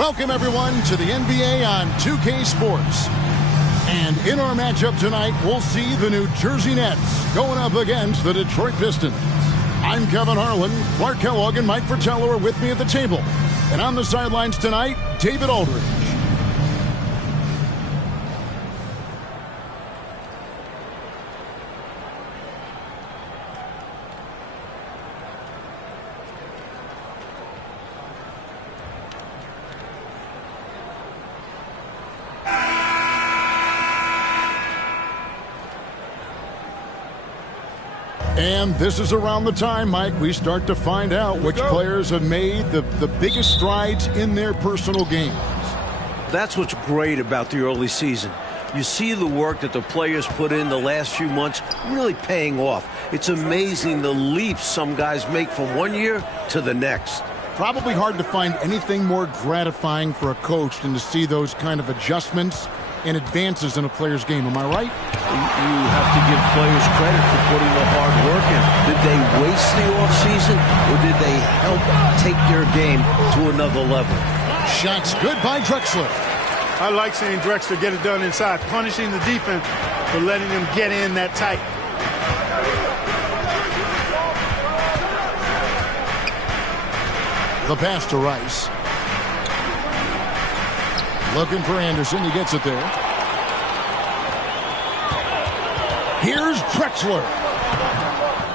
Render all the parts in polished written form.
Welcome, everyone, to the NBA on 2K Sports. And in our matchup tonight, we'll see the New Jersey Nets going up against the Detroit Pistons. I'm Kevin Harlan. Clark Kellogg and Mike Fratello are with me at the table. And on the sidelines tonight, David Aldridge. And this is around the time, Mike, we start to find out which players have made the biggest strides in their personal games. That's what's great about the early season. You see the work that the players put in the last few months really paying off. It's amazing the leaps some guys make from one year to the next. Probably hard to find anything more gratifying for a coach than to see those kind of adjustments and advances in a player's game. Am I right? You have to give players credit for putting the hard work in. Did they waste the offseason, or did they help take their game to another level? Shots good by Drexler. I like seeing Drexler get it done inside, punishing the defense for letting them get in that tight. The pass to Rice. Looking for Anderson. He gets it there. Here's Drexler.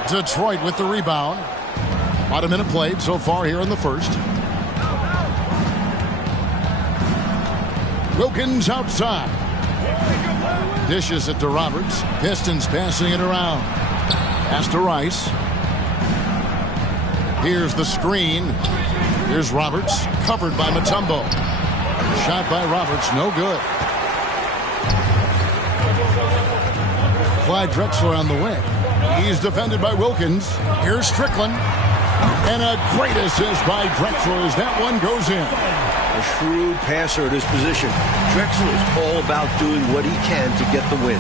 Detroit with the rebound. About a minute played so far here in the first. Wilkins outside. Dishes it to Roberts. Pistons passing it around. Pass to Rice. Here's the screen. Here's Roberts. Covered by Mutombo. Shot by Roberts, no good. Clyde Drexler on the wing. He's defended by Wilkins. Here's Strickland. And a great assist by Drexler as that one goes in. A shrewd passer at his position. Drexler is all about doing what he can to get the win.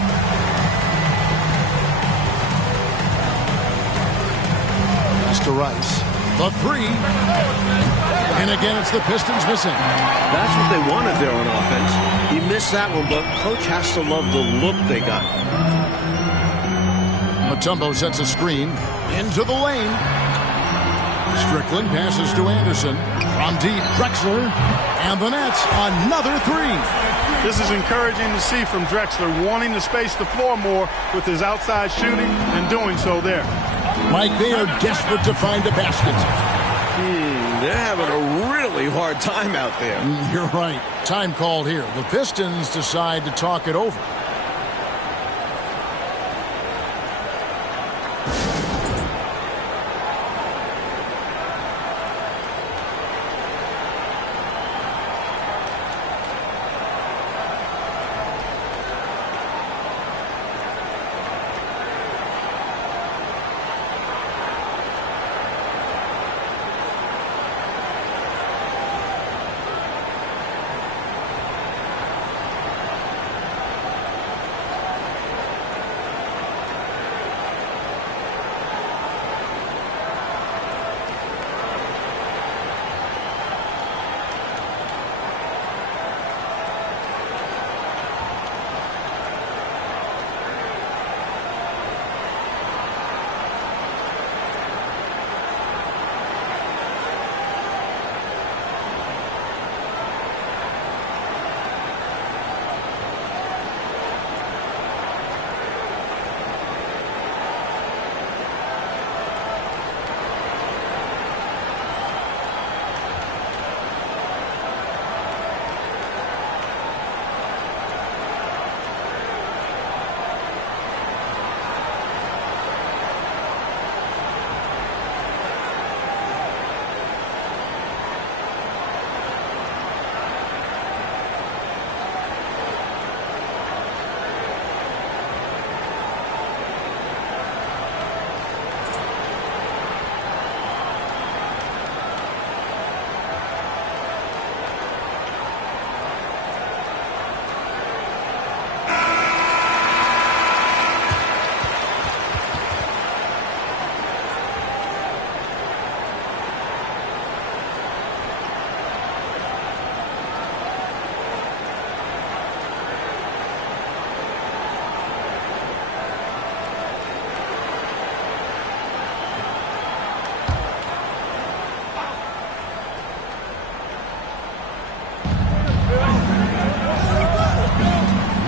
Pass to Rice. The three. And again, it's the Pistons missing. That's what they wanted there on offense. He missed that one, but coach has to love the look they got. Mutombo sets a screen into the lane. Strickland passes to Anderson. From deep, Drexler. And the Nets, another three. This is encouraging to see from Drexler, wanting to space the floor more with his outside shooting and doing so there. Mike, they are desperate to find a basket. They're having a really hard time out there. You're right. Time called here. The Pistons decide to talk it over.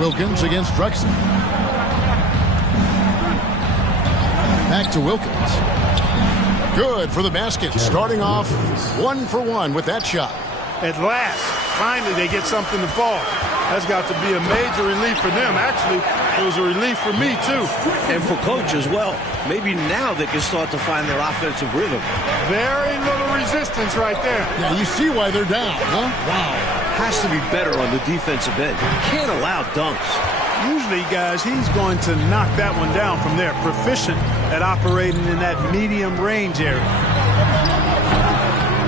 Wilkins against Drexler. Back to Wilkins. Good for the basket. Starting off 1 for 1 with that shot. At last, finally they get something to fall. That's got to be a major relief for them. Actually, it was a relief for me, too. And for coach as well. Maybe now they can start to find their offensive rhythm. Very little resistance right there. Yeah, you see why they're down, huh? Wow. Has to be better on the defensive end. Can't allow dunks. Usually, guys, he's going to knock that one down from there. Proficient at operating in that medium range area.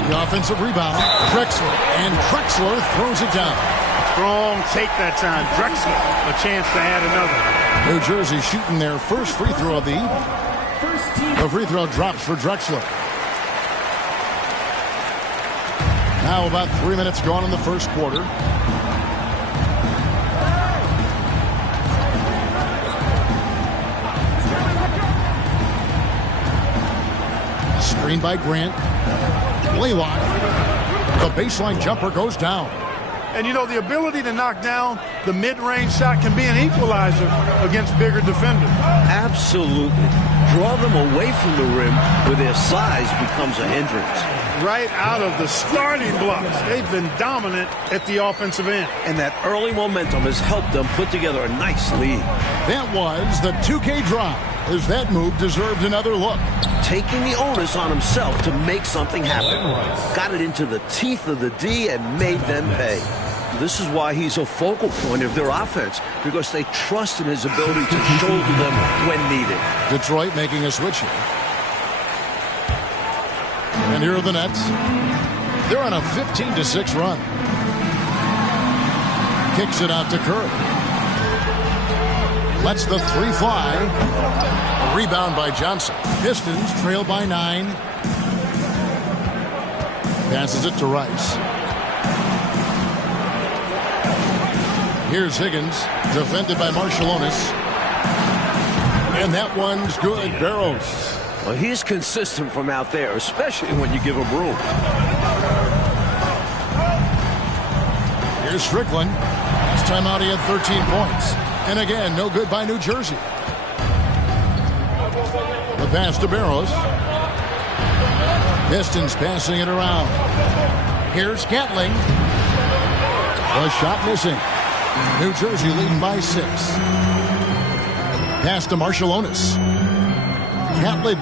The offensive rebound, Drexler, and Drexler throws it down. Strong take that time. Drexler, a chance to add another. New Jersey shooting their first free throw of the evening. The free throw drops for Drexler. Now about 3 minutes gone in the first quarter. Screen by Grant. Laylock. The baseline jumper goes down. And, you know, the ability to knock down the mid-range shot can be an equalizer against bigger defenders. Absolutely. Draw them away from the rim where their size becomes a hindrance. Right out of the starting blocks. They've been dominant at the offensive end. And that early momentum has helped them put together a nice lead. That was the 2K drive, as that move deserved another look. Taking the onus on himself to make something happen. Got it into the teeth of the D and made them pay. This is why he's a focal point of their offense, because they trust in his ability to shoulder them when needed. Detroit making a switch here. And here are the Nets. They're on a 15-6 run. Kicks it out to Curry. Lets the three fly. A rebound by Johnson. Pistons trail by 9. Passes it to Rice. Here's Higgins, defended by Marshallonis. And that one's good. Barrows. Well, he's consistent from out there, especially when you give him room. Here's Strickland. Last time out he had 13 points. And again, no good by New Jersey. The pass to Barrows. Pistons passing it around. Here's Gatling. The shot missing. New Jersey leading by 6. Pass to Marshallonis. Catledge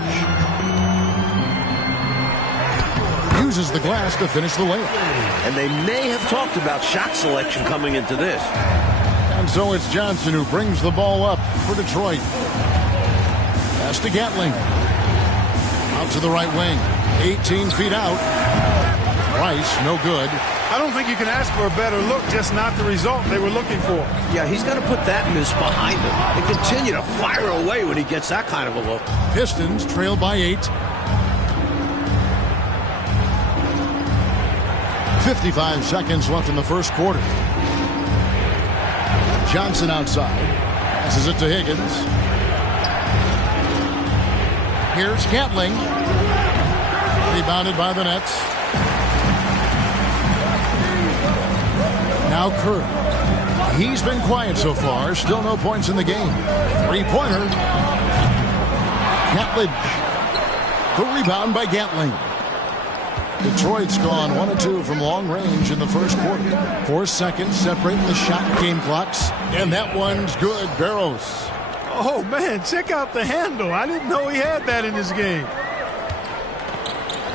uses the glass to finish the layup. And they may have talked about shot selection coming into this. And so it's Johnson who brings the ball up for Detroit. Pass to Gatling. Out to the right wing. 18 feet out. Rice, no good. I don't think you can ask for a better look, just not the result they were looking for. Yeah, he's got to put that miss behind him and continue to fire away when he gets that kind of a look. Pistons trail by 8. 55 seconds left in the first quarter. Johnson outside. Passes it to Higgins. Here's Gatling. Rebounded by the Nets. Now Curry. He's been quiet so far. Still no points in the game. Three-pointer. Catledge. The rebound by Gatling. Detroit's gone 1 of 2 from long range in the first quarter. 4 seconds separating the shot game clocks. And that one's good. Barrows. Oh, man, check out the handle. I didn't know he had that in his game.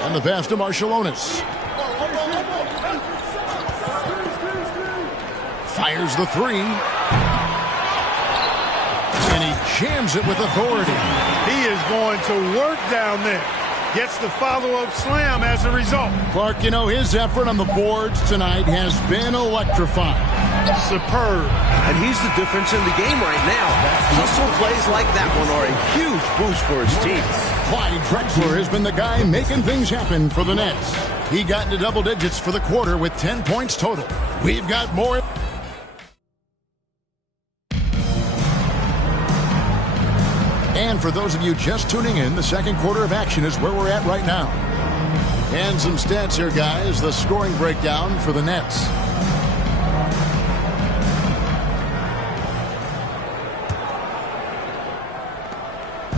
And the pass to Marshallonis. Fires the 3. And he jams it with authority. He is going to work down there. Gets the follow-up slam as a result. Clark, you know, his effort on the boards tonight has been electrifying. Superb. And he's the difference in the game right now. Hustle plays like that one are a huge boost for his team. Clyde Drexler has been the guy making things happen for the Nets. He got into double digits for the quarter with 10 points total. We've got more. And for those of you just tuning in, the second quarter of action is where we're at right now. And some stats here, guys. The scoring breakdown for the Nets.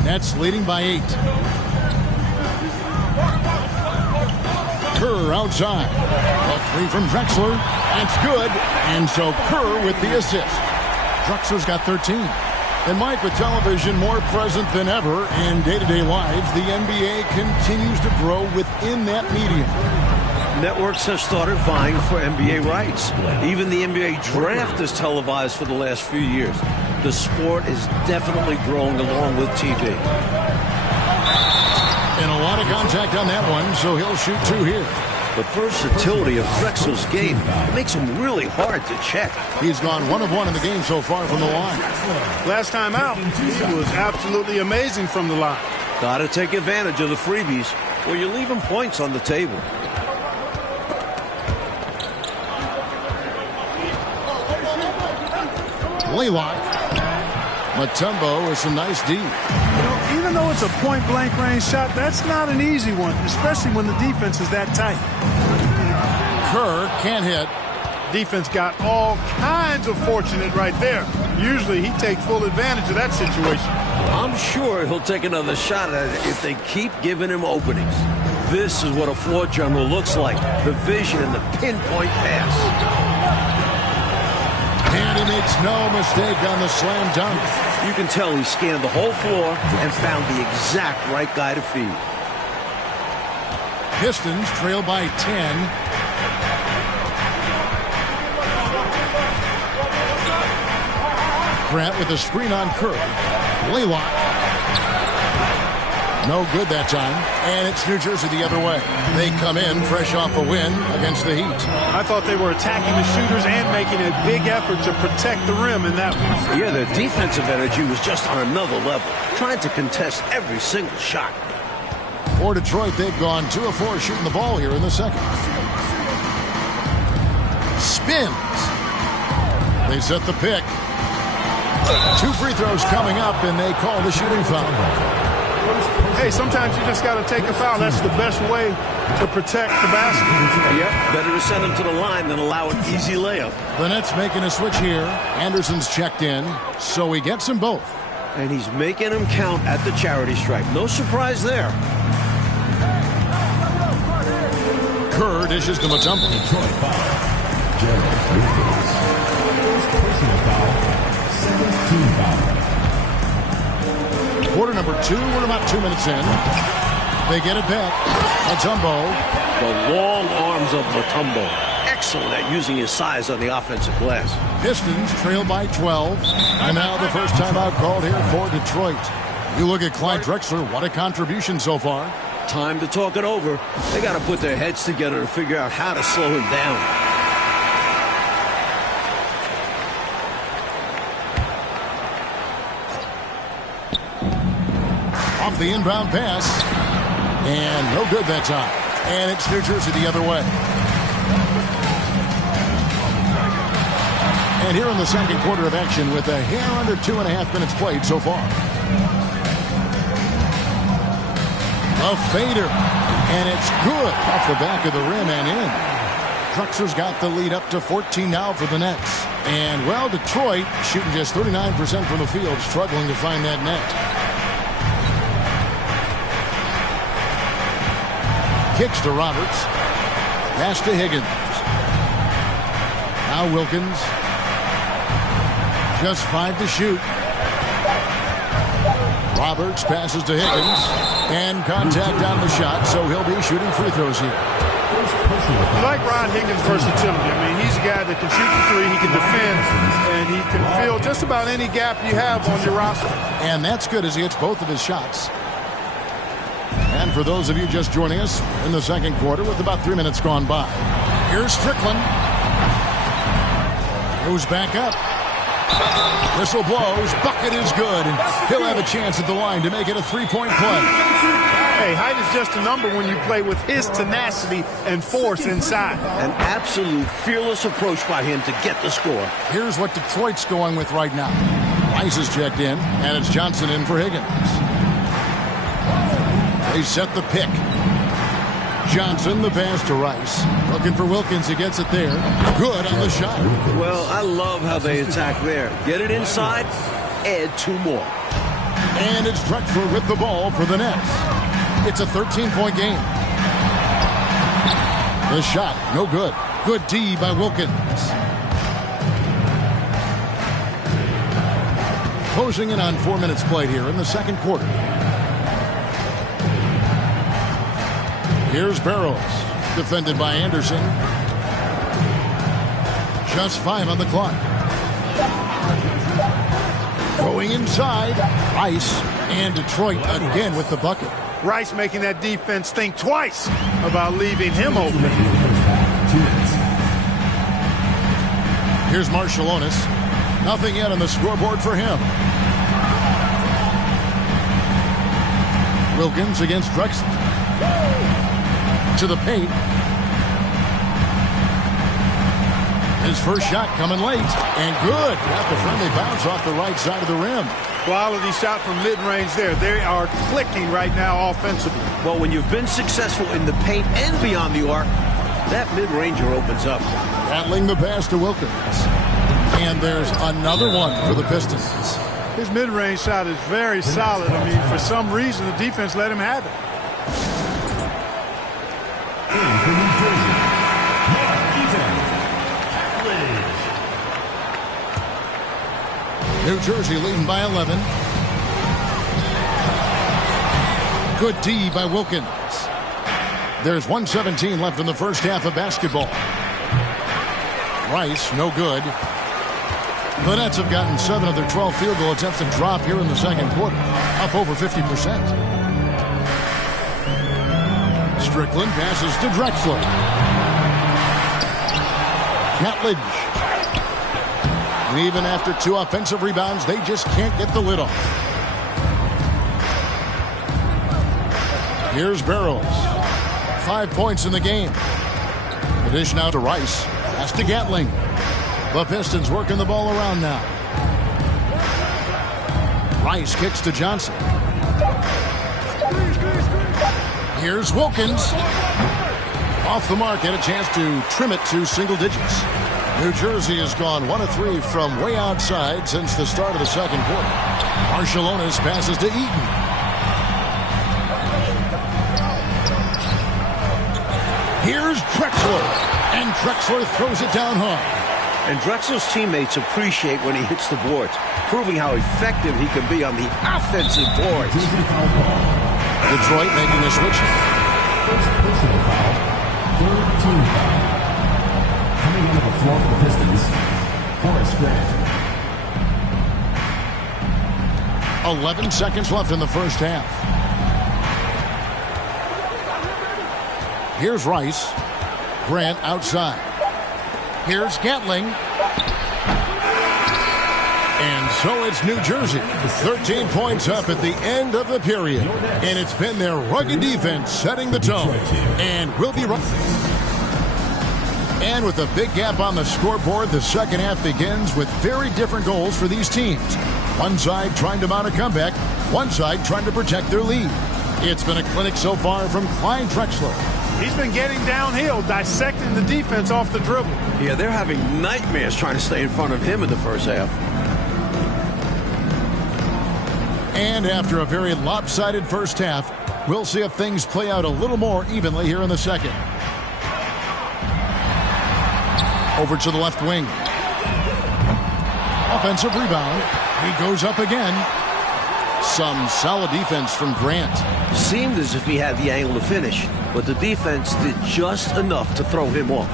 Nets leading by 8. Kerr outside. A 3 from Drexler. That's good. And so Kerr with the assist. Drexler's got 13. And Mike, with television more present than ever in day-to-day lives, the NBA continues to grow within that medium. Networks have started vying for NBA rights. Even the NBA draft is televised for the last few years. The sport is definitely growing along with TV. And a lot of contact on that one, so he'll shoot 2 here. The versatility of Drexler's game makes him really hard to check. He's gone 1 of 1 in the game so far from the line. Last time out, he was absolutely amazing from the line. Got to take advantage of the freebies, or you're leaving points on the table. Laylock. Mutombo with some nice D. Even though it's a point-blank range shot, that's not an easy one, especially when the defense is that tight. Kerr can't hit. Defense got all kinds of fortunate right there. Usually he takes full advantage of that situation. I'm sure he'll take another shot at it if they keep giving him openings. This is what a floor general looks like. The vision and the pinpoint pass. And he makes no mistake on the slam dunk. You can tell he scanned the whole floor and found the exact right guy to feed. Pistons trail by 10. Grant with a screen on Kerr. Laylock. No good that time. And it's New Jersey the other way. They come in fresh off a win against the Heat. I thought they were attacking the shooters and making a big effort to protect the rim in that one. Yeah, their defensive energy was just on another level, trying to contest every single shot. For Detroit, they've gone 2 of 4 shooting the ball here in the second. Spins. They set the pick. 2 free throws coming up, and they call the shooting foul. Hey, sometimes you just got to take a foul. That's the best way to protect the basket. Yep, better to send him to the line than allow an easy layup. The Nets making a switch here. Anderson's checked in, so he gets them both. And he's making them count at the charity stripe. No surprise there. Kerr dishes to Mutombo. Detroit foul. Gerald Lucas. Personal foul. 17 foul. Quarter number 2. We're about 2 minutes in. They get it back. Mutombo. The long arms of Mutombo. Excellent at using his size on the offensive glass. Pistons trail by 12. And now the first timeout called here for Detroit. You look at Clyde Drexler. What a contribution so far. Time to talk it over. They got to put their heads together to figure out how to slow him down. Off the inbound pass. And no good that time. And it's New Jersey the other way. And here in the second quarter of action with a hair under 2.5 minutes played so far. A fader. And it's good off the back of the rim and in. Drexler's got the lead up to 14 now for the Nets. And, well, Detroit shooting just 39% from the field, struggling to find that net. Kicks to Roberts. Pass to Higgins. Now Wilkins. Just 5 to shoot. Roberts passes to Higgins. And contact on the shot, so he'll be shooting free throws here. I like Ron Higgins' versatility. I mean, he's a guy that can shoot the 3, he can defend, and he can fill just about any gap you have on your roster. And that's good as he hits both of his shots. And for those of you just joining us in the second quarter with about 3 minutes gone by, here's Strickland. Goes back up. Whistle blows. Bucket is good. And he'll have a chance at the line to make it a 3-point play. Hey, height is just a number when you play with his tenacity and force inside. An absolute fearless approach by him to get the score. Here's what Detroit's going with right now. Rice is checked in, and it's Johnson in for Higgins. They set the pick. Johnson, the pass to Rice. Looking for Wilkins. He gets it there. Good on the shot. Well, I love how they attack there. Get it inside, add 2 more. And it's Drexler with the ball for the Nets. It's a 13-point game. The shot, no good. Good D by Wilkins. Closing in on 4 minutes played here in the second quarter. Here's Barrows, defended by Anderson. Just 5 on the clock. Going inside, Rice, and Detroit again with the bucket. Rice making that defense think twice about leaving him open. Here's Marciulionis. Nothing yet on the scoreboard for him. Wilkins against Drexler. To the paint. His first shot coming late. And good. Got the friendly bounce off the right side of the rim. Quality shot from mid-range there. They are clicking right now offensively. Well, when you've been successful in the paint and beyond the arc, that mid-ranger opens up. Battling the pass to Wilkins. And there's another one for the Pistons. His mid-range shot is very solid. I mean, for some reason, the defense let him have it. And for New Jersey, New Jersey leading by 11. Good D by Wilkins. There's 1:17 left in the first half of basketball. Rice, no good. The Nets have gotten 7 of their 12 field goal attempts to drop here in the second quarter, up over 50%. Strickland passes to Drexler. Gatledge. And even after 2 offensive rebounds, they just can't get the lid off. Here's Barrows. 5 points in the game. The dish now to Rice. Pass to Gatling. The Pistons working the ball around now. Rice kicks to Johnson. Here's Wilkins. Off the mark, and a chance to trim it to single digits. New Jersey has gone 1 of 3 from way outside since the start of the second quarter. Marciulionis passes to Eaton. Here's Drexler. And Drexler throws it down hard. And Drexler's teammates appreciate when he hits the boards, proving how effective he can be on the offensive boards. Detroit making a switch. First personal foul, third team foul. Coming onto the floor for the Pistons, Horace Grant. 11 seconds left in the first half. Here's Rice. Grant outside. Here's Gatling. And so it's New Jersey. 13 points up at the end of the period. And it's been their rugged defense setting the tone. And we'll be right. And with a big gap on the scoreboard, the second half begins with very different goals for these teams. One side trying to mount a comeback, one side trying to protect their lead. It's been a clinic so far from Clyde Drexler. He's been getting downhill, dissecting the defense off the dribble. Yeah, they're having nightmares trying to stay in front of him in the first half. And after a very lopsided first half, we'll see if things play out a little more evenly here in the second. Over to the left wing. Offensive rebound. He goes up again. Some solid defense from Grant. Seemed as if he had the angle to finish, but the defense did just enough to throw him off.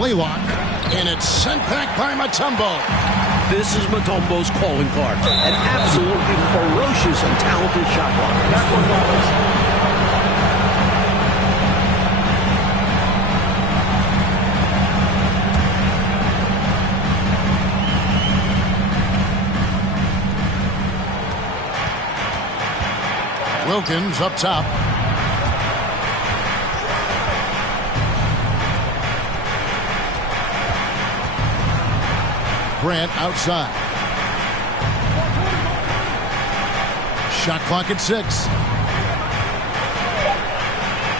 Laylock, and it's sent back by Mutombo. This is Mutombo's calling card. An absolutely ferocious and talented shot blocker. That's what matters. Wilkins up top. Grant outside. Shot clock at 6.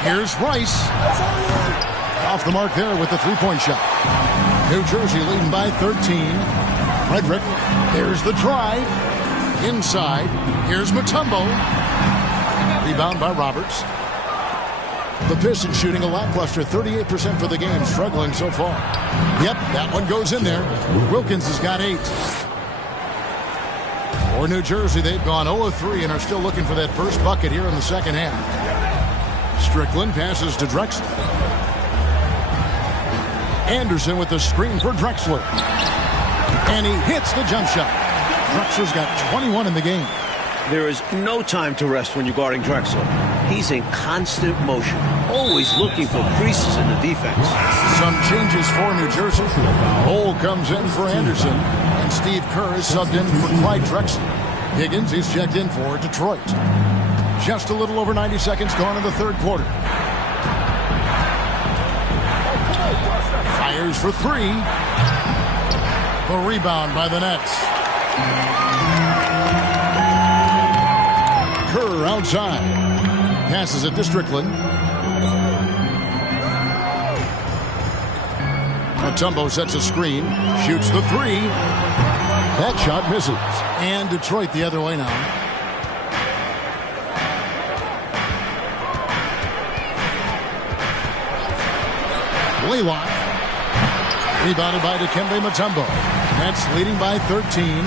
Here's Rice. Off the mark there with the three-point shot. New Jersey leading by 13. Frederick, there's the drive. Inside, here's Mutombo. Rebound by Roberts. The Pistons shooting a lackluster 38% for the game, struggling so far. Yep, that one goes in there. Wilkins has got 8. For New Jersey, they've gone 0 of 3 and are still looking for that first bucket here in the second half. Strickland passes to Drexler. Anderson with the screen for Drexler. And he hits the jump shot. Drexler's got 21 in the game. There is no time to rest when you're guarding Drexler. He's in constant motion, always looking for creases in the defense. Some changes for New Jersey. Hole comes in for Anderson, and Steve Kerr is subbed in for Clyde Drexler. Higgins, he's checked in for Detroit. Just a little over 90 seconds gone in the third quarter. Fires for 3. A rebound by the Nets. Kerr outside. Passes it to Strickland. Mutombo sets a screen. Shoots the 3. That shot misses. And Detroit the other way now. Blaylock. Rebounded by Dikembe Mutombo. Nets leading by 13.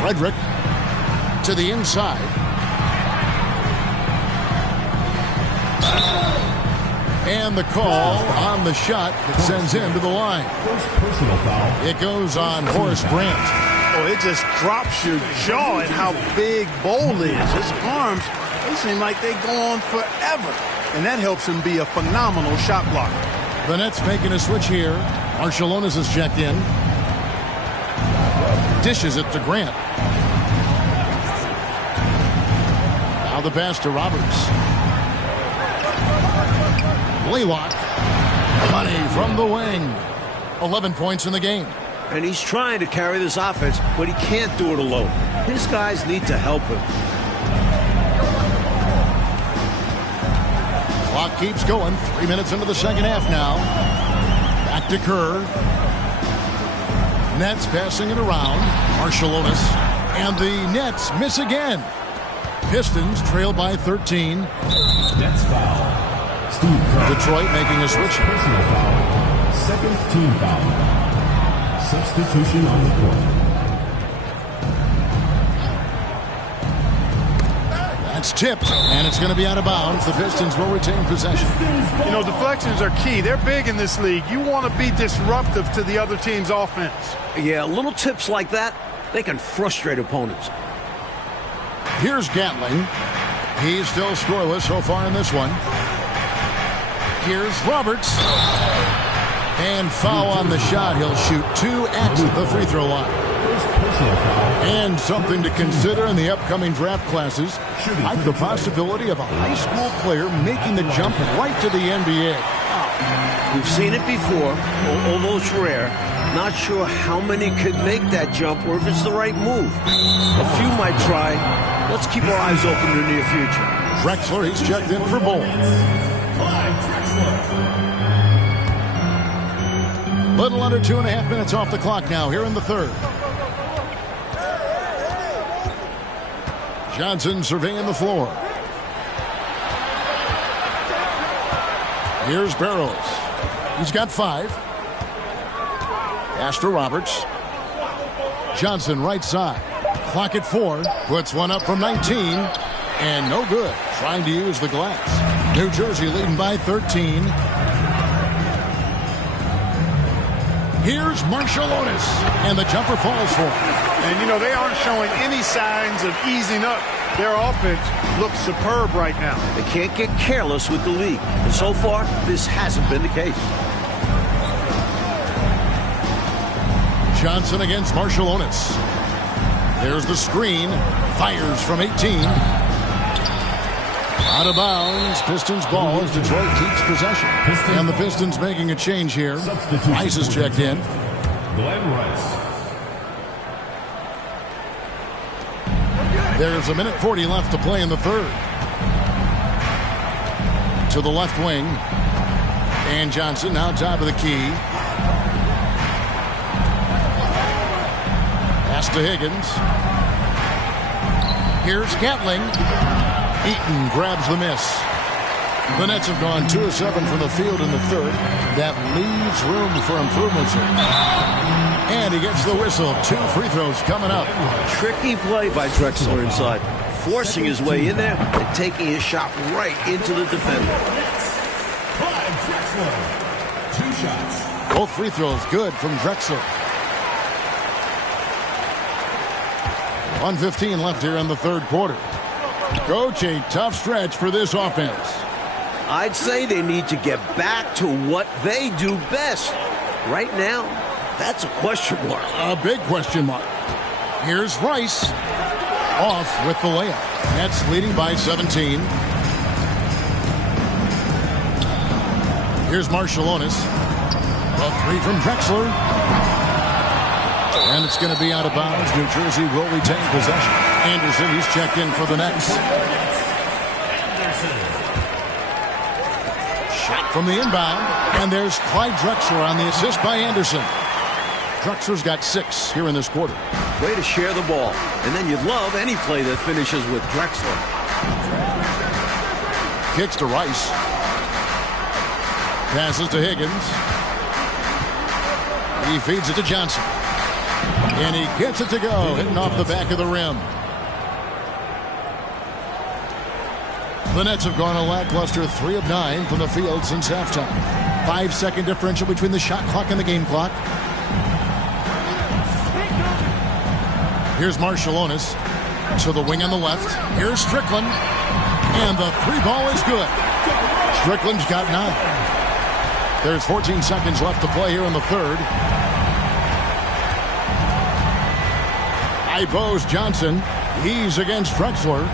Frederick to the inside. And the call on the shot that sends him to the line. First personal foul. It goes on Horace Grant. Oh, it just drops your jaw at how big Bol is. His arms, they seem like they go on forever. And that helps him be a phenomenal shot blocker. The Nets making a switch here. Marciulionis is checked in. Dishes it to Grant. Now the pass to Roberts. Blaylock. Money from the wing. 11 points in the game. And he's trying to carry this offense, but he can't do it alone. His guys need to help him. Clock keeps going. 3 minutes into the second half now. Back to Kerr. Nets passing it around. Marciulionis. And the Nets miss again. Pistons trail by 13. Nets foul. Steve Kerr. Detroit making a switch. Personal foul. Second team foul. Substitution on the court. That's tipped, and it's going to be out of bounds. The Pistons will retain possession. You know, deflections are key. They're big in this league. You want to be disruptive to the other team's offense. Yeah, little tips like that, they can frustrate opponents. Here's Gatling. He's still scoreless so far in this one. Here's Roberts. And foul on the shot. He'll shoot 2 at the free throw line. And something to consider in the upcoming draft classes, like the possibility of a high school player making the jump right to the NBA. We've seen it before, although it's rare. Not sure how many could make that jump or if it's the right move. A few might try. Let's keep our eyes open in the near future. Drexler, he's checked in for Bol. Little under 2.5 minutes off the clock now here in the third. Johnson surveying the floor. Here's Barrows. He's got 5. Pass to Roberts. Johnson right side. Clock at 4. Puts one up from 19. And no good. Trying to use the glass. New Jersey leading by 13. Here's Marciulionis, and the jumper falls for him. And, you know, they aren't showing any signs of easing up. Their offense looks superb right now. They can't get careless with the league. And so far, this hasn't been the case. Johnson against Marciulionis. There's the screen. Fires from 18. Out of bounds. Pistons ball as Detroit keeps possession. And the Pistons making a change here. Rice is checked in. Glenn Rice. There's 1:40 left to play in the third. To the left wing. And Johnson now top of the key. Pass to Higgins. Here's Gatling. Eaton grabs the miss. The Nets have gone 2 of 7 from the field in the third. That leaves room for improvements here. And he gets the whistle. 2 free throws coming up. Tricky play by Drexler inside. Forcing his way in there and taking his shot right into the defender. Drexler. 2 shots. Both free throws good from Drexler. 1:15 left here in the third quarter. Coach, a tough stretch for this offense. I'd say they need to get back to what they do best. Right now, that's a question mark. A big question mark. Here's Rice. Off with the layup. Nets leading by 17. Here's Marciulionis. A 3 from Drexler. And it's going to be out of bounds. New Jersey will retain possession. Anderson, he's checked in for the Nets. Shot from the inbound. And there's Clyde Drexler on the assist by Anderson. Drexler's got 6 here in this quarter. Way to share the ball. And then you'd love any play that finishes with Drexler. Kicks to Rice. Passes to Higgins. He feeds it to Johnson. And he gets it to go, hitting off the back of the rim. The Nets have gone a lackluster 3 of 9 from the field since halftime. 5-second differential between the shot clock and the game clock. Here's Marciulionis to the wing on the left. Here's Strickland. And the 3-ball is good. Strickland's got 9. There's 14 seconds left to play here in the third. Ibos Johnson. He's against Drexler.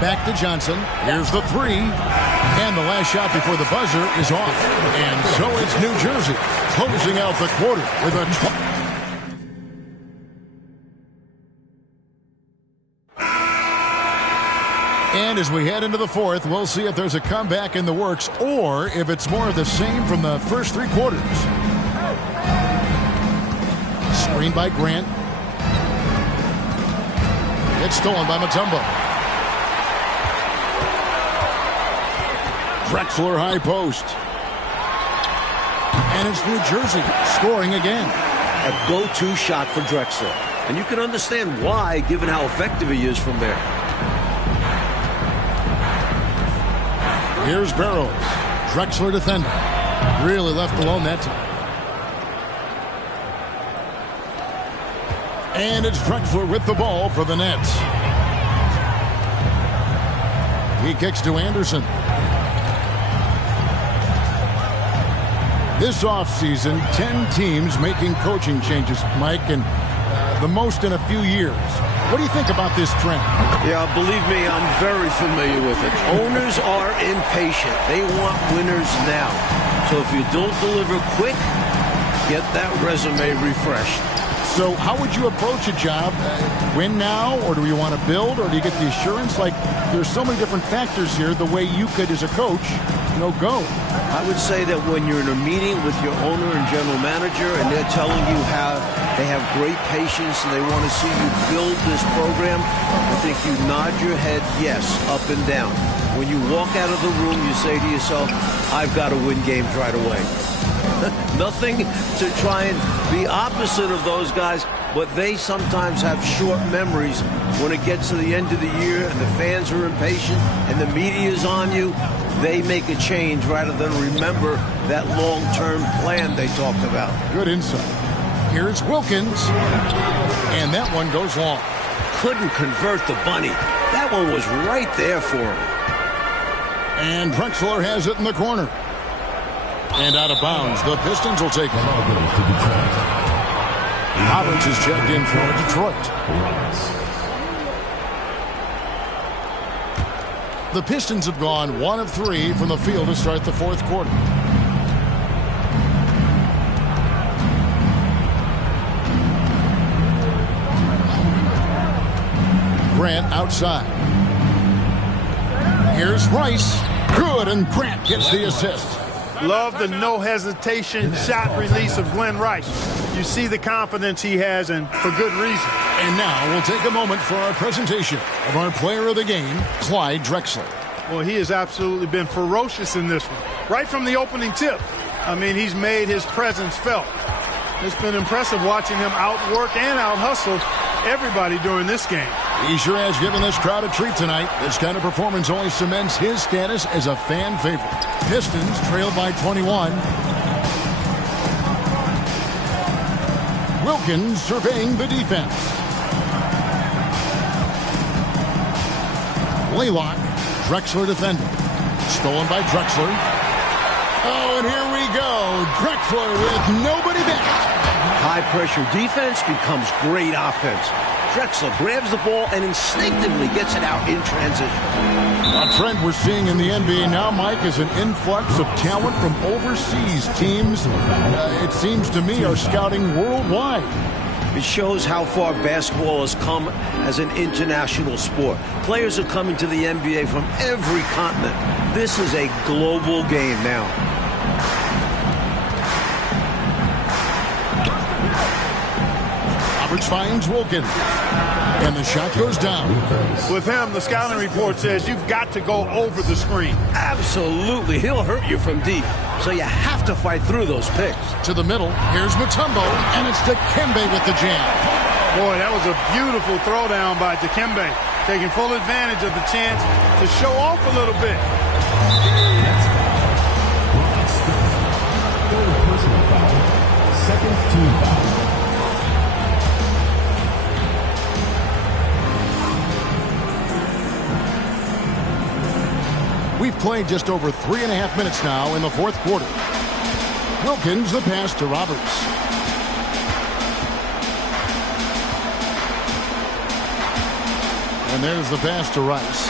Back to Johnson. Here's the 3. And the last shot before the buzzer is off. And so it's New Jersey closing out the quarter with a... And as we head into the fourth, we'll see if there's a comeback in the works or if it's more of the same from the first 3 quarters. Screen by Grant. It's stolen by Mutombo. Drexler high post. And it's New Jersey scoring again. A go-to shot for Drexler. And you can understand why, given how effective he is from there. Here's Barrows. Drexler defending. Really left alone that time. And it's Drexler with the ball for the Nets. He kicks to Anderson. This offseason, 10 teams making coaching changes, Mike, and the most in a few years. What do you think about this trend? Yeah, believe me, I'm very familiar with it. Owners are impatient. They want winners now. So if you don't deliver quick, get that resume refreshed. So how would you approach a job? Win now, or do you want to build, or do you get the assurance? Like, there's so many different factors here, the way you could, as a coach, go. I would say that when you're in a meeting with your owner and general manager and they're telling you how they have great patience and they want to see you build this program, I think you nod your head yes, up and down. When you walk out of the room, you say to yourself, I've got to win games right away. Nothing to try and be opposite of those guys, but they sometimes have short memories when it gets to the end of the year and the fans are impatient and the media is on you. They make a change rather than remember that long-term plan they talked about. Good insight. Here's Wilkins, and that one goes long. Couldn't convert the bunny. That one was right there for him. And Drexler has it in the corner. And out of bounds, the Pistons will take it. Roberts is checked in for Detroit. The Pistons have gone 1 of 3 from the field to start the fourth quarter. Grant outside. Here's Rice. Good, and Grant gets the assist. Love the no hesitation shot release of Glenn Rice. You see the confidence he has, and for good reason. And now we'll take a moment for our presentation of our player of the game, Clyde Drexler. Well, he has absolutely been ferocious in this one. Right from the opening tip. I mean, he's made his presence felt. It's been impressive watching him outwork and out-hustle everybody during this game. He sure has given this crowd a treat tonight. This kind of performance only cements his status as a fan favorite. Pistons trailed by 21. Wilkins surveying the defense. Laylock, Drexler defending. Stolen by Drexler. Oh, and here we go. Drexler with nobody back. High-pressure defense becomes great offense. Drexler grabs the ball and instinctively gets it out in transition. A trend we're seeing in the NBA now, Mike, is an influx of talent from overseas teams. It seems to me are scouting worldwide. It shows how far basketball has come as an international sport. Players are coming to the NBA from every continent. This is a global game now. Roberts finds Wilkins. And the shot goes down. With him, the scouting report says you've got to go over the screen. Absolutely. He'll hurt you from deep. So you have to fight through those picks. To the middle. Here's Mutombo. And it's Dikembe with the jam. Boy, that was a beautiful throwdown by Dikembe. Taking full advantage of the chance to show off a little bit. Third personal foul. Second team foul. We've played just over 3.5 minutes now in the fourth quarter. Wilkins, the pass to Roberts. And there's the pass to Rice.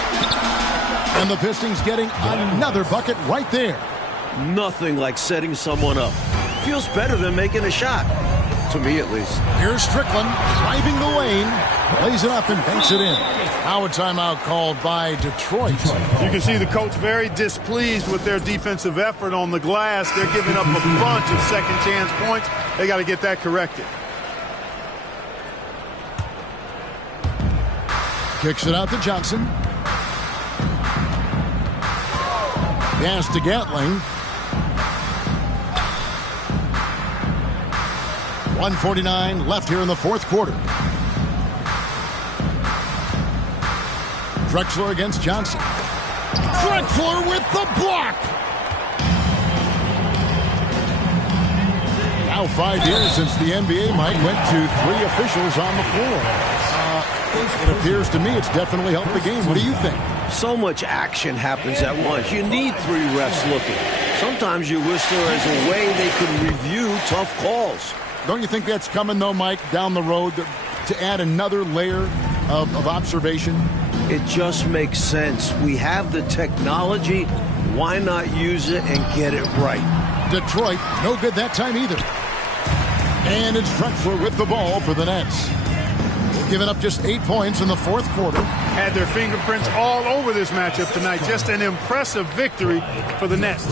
And the Pistons getting another bucket right there. Nothing like setting someone up. Feels better than making a shot. To me, at least. Here's Strickland driving the lane. Lays it up and banks it in. Now a timeout called by Detroit. You can see the coach very displeased with their defensive effort on the glass. They're giving up a bunch of second chance points. They got to get that corrected. Kicks it out to Johnson. Pass to Gatling. 1:49 left here in the fourth quarter. Drexler against Johnson. Drexler with the block. Now 5 years since the NBA, Mike, went to 3 officials on the floor. It appears to me it's definitely helped the game. What do you think? So much action happens at once. You need 3 refs looking. Sometimes you wish there was a way they could review tough calls. Don't you think that's coming, though, Mike, down the road to add another layer of observation? It just makes sense. We have the technology. Why not use it and get it right? Detroit, no good that time either. And it's Drexler with the ball for the Nets. Giving up just 8 points in the fourth quarter. Had their fingerprints all over this matchup tonight. Just an impressive victory for the Nets.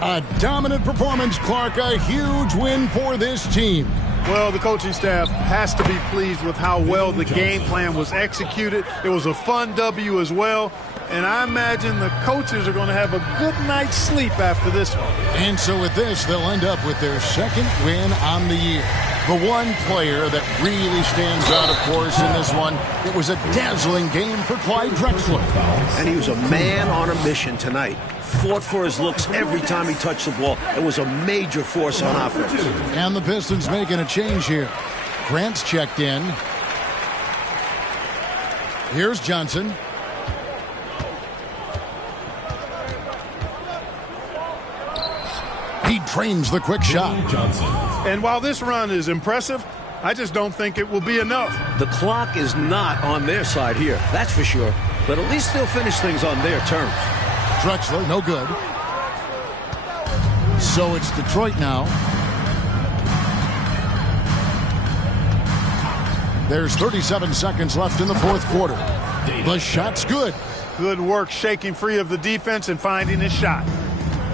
A dominant performance, Clark. A huge win for this team. Well, the coaching staff has to be pleased with how well the game plan was executed. It was a fun W as well. And I imagine the coaches are going to have a good night's sleep after this one. And so with this, they'll end up with their second win on the year. The one player that really stands out, of course, in this one, it was a dazzling game for Clyde Drexler. And he was a man on a mission tonight. Fought for his looks every time he touched the ball. It was a major force on offense. And the Pistons making a change here. Grant's checked in. Here's Johnson. He trains the quick shot. And while this run is impressive, I just don't think it will be enough. The clock is not on their side here, that's for sure. But at least they'll finish things on their terms. Drexler, no good. So it's Detroit now. There's 37 seconds left in the fourth quarter. The shot's good. Good work shaking free of the defense and finding his shot.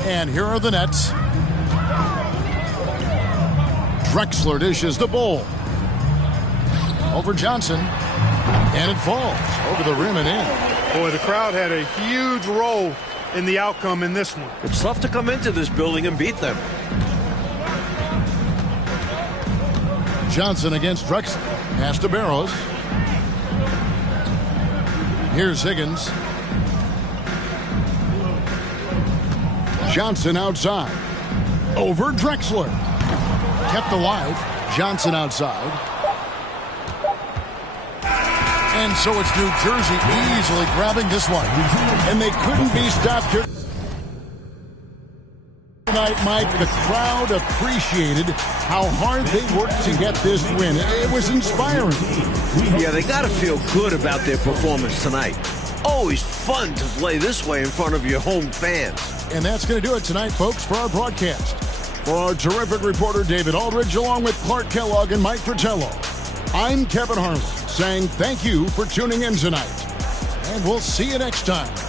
And here are the Nets. Drexler dishes the ball. Over Johnson. And it falls over the rim and in. Boy, the crowd had a huge role in the outcome in this one. It's tough to come into this building and beat them. Johnson against Drexler. Pass to Barrows. Here's Higgins. Johnson outside. Over Drexler. Kept alive. Johnson outside. And so it's New Jersey easily grabbing this one. And they couldn't be stopped here tonight, Mike. The crowd appreciated how hard they worked to get this win. It was inspiring. Yeah, they got to feel good about their performance tonight. Always fun to play this way in front of your home fans. And that's going to do it tonight, folks, for our broadcast. For our terrific reporter, David Aldridge, along with Clark Kellogg and Mike Fratello, I'm Kevin Harlan, saying thank you for tuning in tonight. And we'll see you next time.